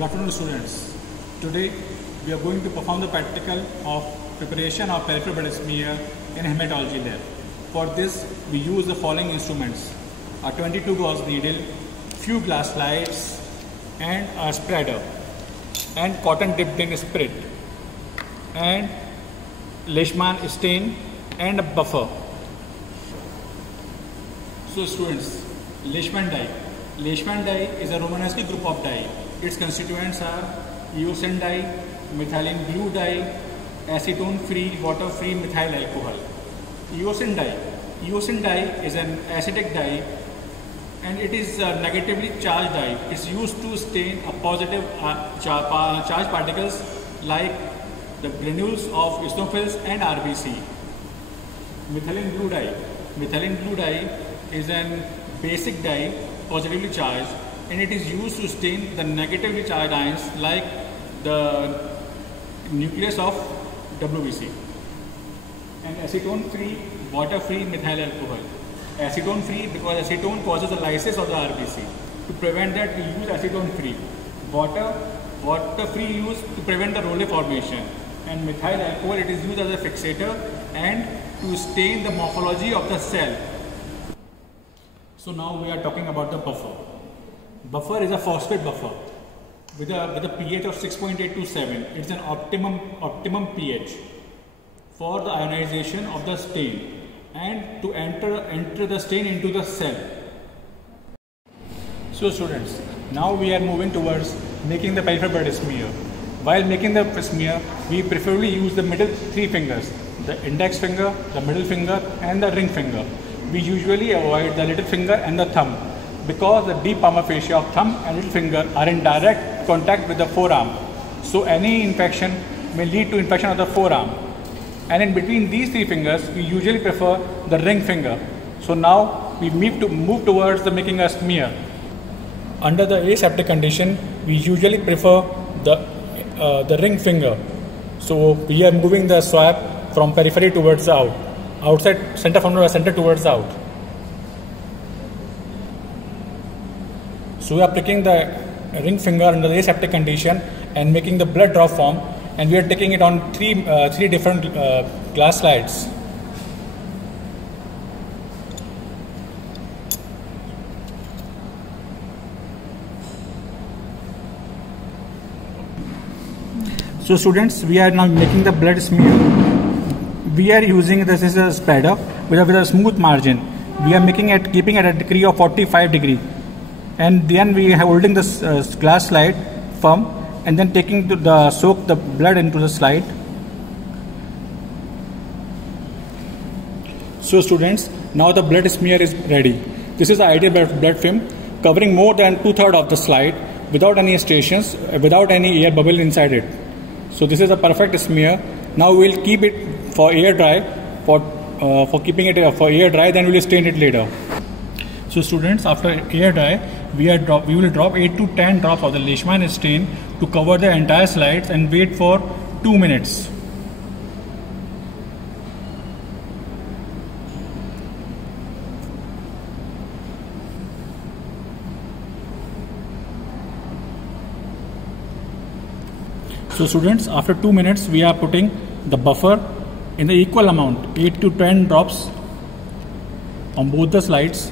Good afternoon, students. Today we are going to perform the practical of preparation of peripheral blood smear in hematology lab. For this we use the following instruments: a 22 gauge needle, few glass slides and a spreader, and cotton dipped in spirit, and Leishman stain and a buffer. So students, Leishman dye. Leishman dye is a Romanesque group of dye. Its constituents are eosin dye, methylene blue dye, acetone-free, water-free methyl alcohol. Eosin dye. Eosin dye is an acidic dye and it is a negatively charged dye. It's used to stain a positive charged particles like the granules of eosinophils and RBC. Methylene blue dye. Methylene blue dye is an basic dye, positively charged, and it is used to stain the negatively charged ions like the nucleus of WBC. And acetone-free, water-free methyl alcohol. Acetone-free because acetone causes the lysis of the RBC. To prevent that, we use acetone-free. Water-free use to prevent the Rayleigh formation. And methyl alcohol, it is used as a fixator and to stain the morphology of the cell. So now we are talking about the buffer. Buffer is a phosphate buffer with a pH of 6.8 to 7. It's an optimum pH for the ionization of the stain and to enter the stain into the cell. So students, now we are moving towards making the peripheral blood smear. While making the smear, we preferably use the middle three fingers, the index finger, the middle finger and the ring finger. We usually avoid the little finger and the thumb because the deep palmar fascia of thumb and little finger are in direct contact with the forearm. So any infection may lead to infection of the forearm. And in between these three fingers, we usually prefer the ring finger. So now we move towards the making a smear. Under the aseptic condition, we usually prefer the ring finger. So we are moving the swab from periphery towards the outside center from the center towards the out. So we are pricking the ring finger under the aseptic condition and making the blood drop form, and we are taking it on three different glass slides. So students, we are now making the blood smear. We are using this is a spreader with a smooth margin. We are making it, keeping it at a degree of 45 degrees, and then we are holding this glass slide firm and then taking soak the blood into the slide. So students, now the blood smear is ready. This is the ideal blood film covering more than 2/3 of the slide without any stations, without any air bubble inside it. So this is a perfect smear. Now we will keep it for air dry. For keeping it for air dry, then we will stain it later. So students, after air dry, we will drop 8 to 10 drops of the Leishman stain to cover the entire slides and wait for 2 minutes. So students, after 2 minutes, we are putting the buffer in the equal amount, 8 to 10 drops on both the slides,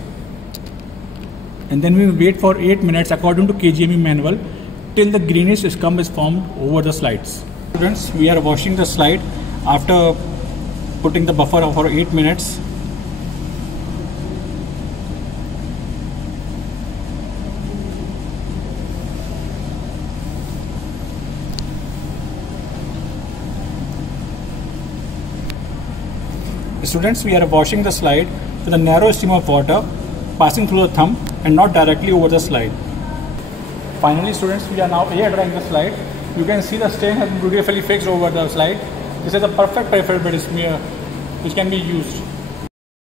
and then we will wait for 8 minutes according to KGME manual till the greenish scum is formed over the slides. Students, we are washing the slide after putting the buffer for 8 minutes. Students, we are washing the slide with a narrow stream of water passing through the thumb and not directly over the slide. Finally students, we are now air drying the slide. You can see the stain has been beautifully fixed over the slide. This is a perfect peripheral blood smear which can be used.